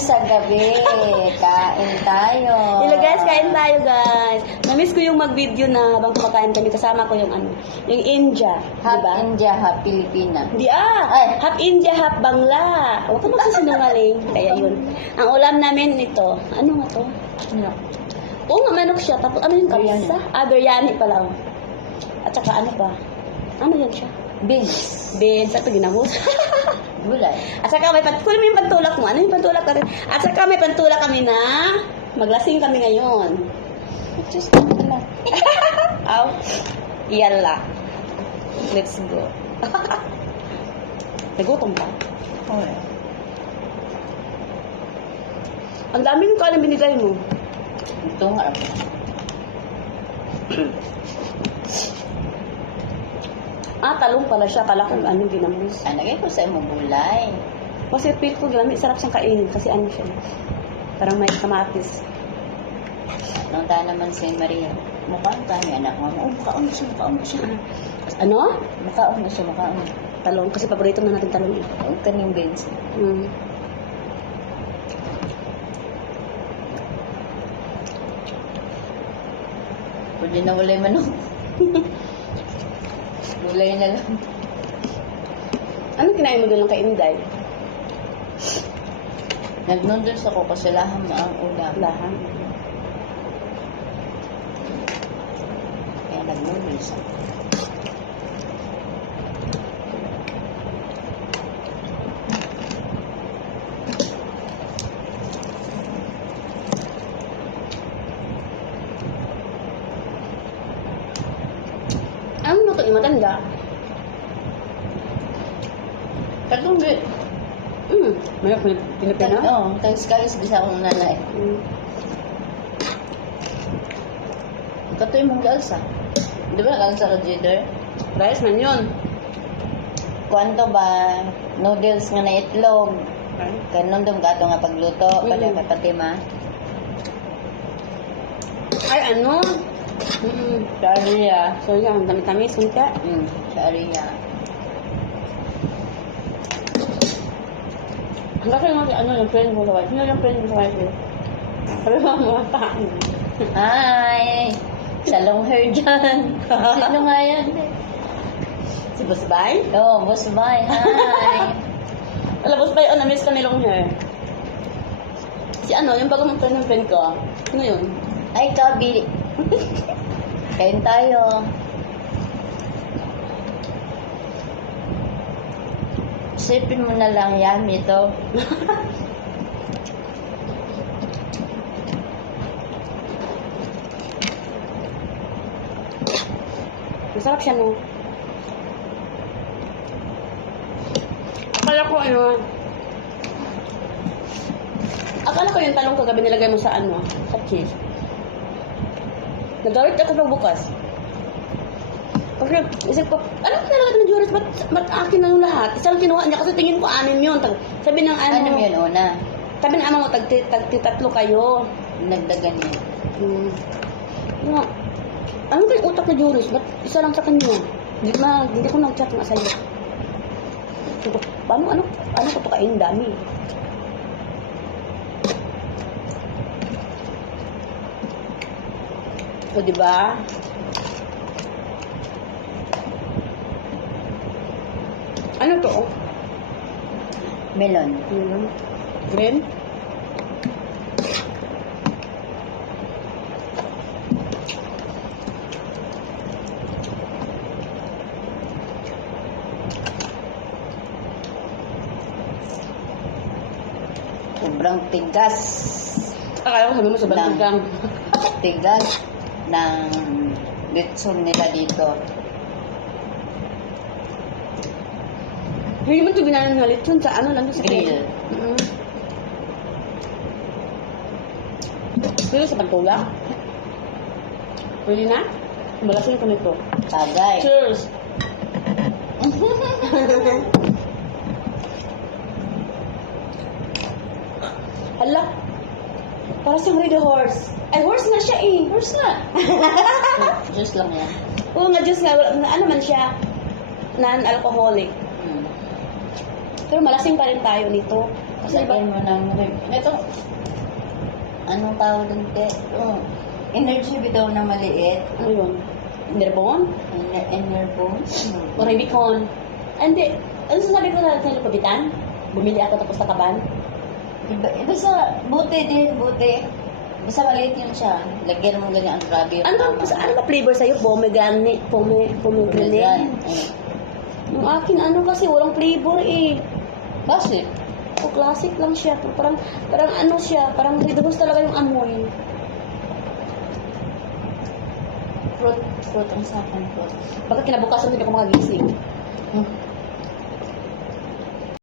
sa gabi. Kain tayo. Hello guys, kain tayo guys. Namiss ko yung mag-video na habang kumakain kami. Kasama ko yung yung India. Half Diba? India, half Pilipina. Hindi Ay. half India, half Bangla. Huwag ka magsisinungaling. Kaya yun. Ang ulam namin ito, ano nga to? Ano? Oo nga, manok siya. Tapos ano yung Biryani. kapsa? Biryani pala. At saka ano pa? Ano yan siya? Beans. Beans. At ginamos. Gulay. At saka may kunin mo yung pantulak mo. Ano yung pantulak natin? At saka may pantulak kami na maglasing kami ngayon. Just lang. Aw. Yala. Let's go. Nagutom pa. Okay. Ang daming kanin binigay mo. Ito nga. Talong pala siya. Kala kong ano ginamos. Anagay ko sa imong gulay. Kasi feel ko ginamit. Sarap siyang kainin. Kasi ano siya. Parang may kamatis. Nung ta naman si Maria. Mukhaan ka niya, anak mo. Oh, mukhaan mo siya, mukhaan mo siya. Ano? Mukhaan mo siya, mukhaan mo. Talong. Kasi paborito na natin talong eh. Ang kaning beans. Mm. Pwede na walay manok. Gulay na lang. Anong kinain mo doon ng kay Inday? Nag-noodles ako kasi laham na ang ulam. Lahan. Kaya nag-noodles ako. Anong luto yung matanda? Katong May Pilipino? Oo, kalis-kalis bisa akong nanay. Katoy mong galsa. Di ba galsa ka, Jider? Rice man yun. Kuwanto ba, noodles nga na itlog. Kanon dong gato nga pagluto, pada kapatima. Ay, ano? Sharia. So, yan. Tamis-tamis. Sunta. Sharia. Hanggang kayo ano yung friend mo sa wife. Sino yung friend mo sa wife? Sabi mo mga taan. Hi! Sa long hair dyan. Sino nga yan? Si Boss Bay? Oh, boss bye. Hi! Alam, Boss Bay, na-miss ka nilong hair. Si ano, yung bago mong friend ng friend ko. Sino yun? Ay, Kabi. Kain tayo. Isipin mo na lang, yummy to. Masarap siya, no? Akala ko ano, akala ko yung talong kagabi nilagay mo sa ano, sa cheese. Nagalit ako pag bukas. Kasi isip ko, ano nalagay ng Joris? Ba't akin na yung lahat? Isang kinuha niya kasi tingin ko anin yun. Sabi ng ano, Ano yun, una? sabi ng ama mo, tatlo kayo. Nagdagan niya. Ano? Ano kayong utak na Joris? Ba't isa lang sa kanya? Hindi ko nag-chat nga sa'yo. Sabi ko, paano, ano ko to kain? Dami. So, diba? Ano to? Melon. Green? Sobrang tigas. Akala ko sabi mo sa bantugang. Tigas ng litson nila dito. Hindi mo ito ginanangalit yun sa ano lang sa Grill. Pero sa pantulak? Pwede na? Malaking ko nito. Tagay. Cheers! Hala! Para siyang ready horse. Ay, horse na siya eh. First na. Just lang yan. Oo nga, Diyos nga. Ano man siya? Non-alcoholic. Pero malasing pa rin tayo nito. Kasi iba, Lagyan mo ng... Ito, anong tawag dun, te? Energy bitaw na maliit. ano yun? Nerbon? In your bones. O Rubicon? Hindi. Ano sasabi ko sa Lupabitan? Bumili ako tapos nakaban? Iba sa buti din, buti. Basta maliit yun siya. Lagyan mo ganyan ang grabe. Ano ba flavor sa'yo? Pomegranate? Pomegranate? Yung akin, ano kasi, walang flavor eh. Bakit? O, classic lang siya. Parang ano siya, parang ridros talaga yung amoy. Fruit ang sa akin, fruit. Bakit kinabukasan hindi ako makagising? Hmm.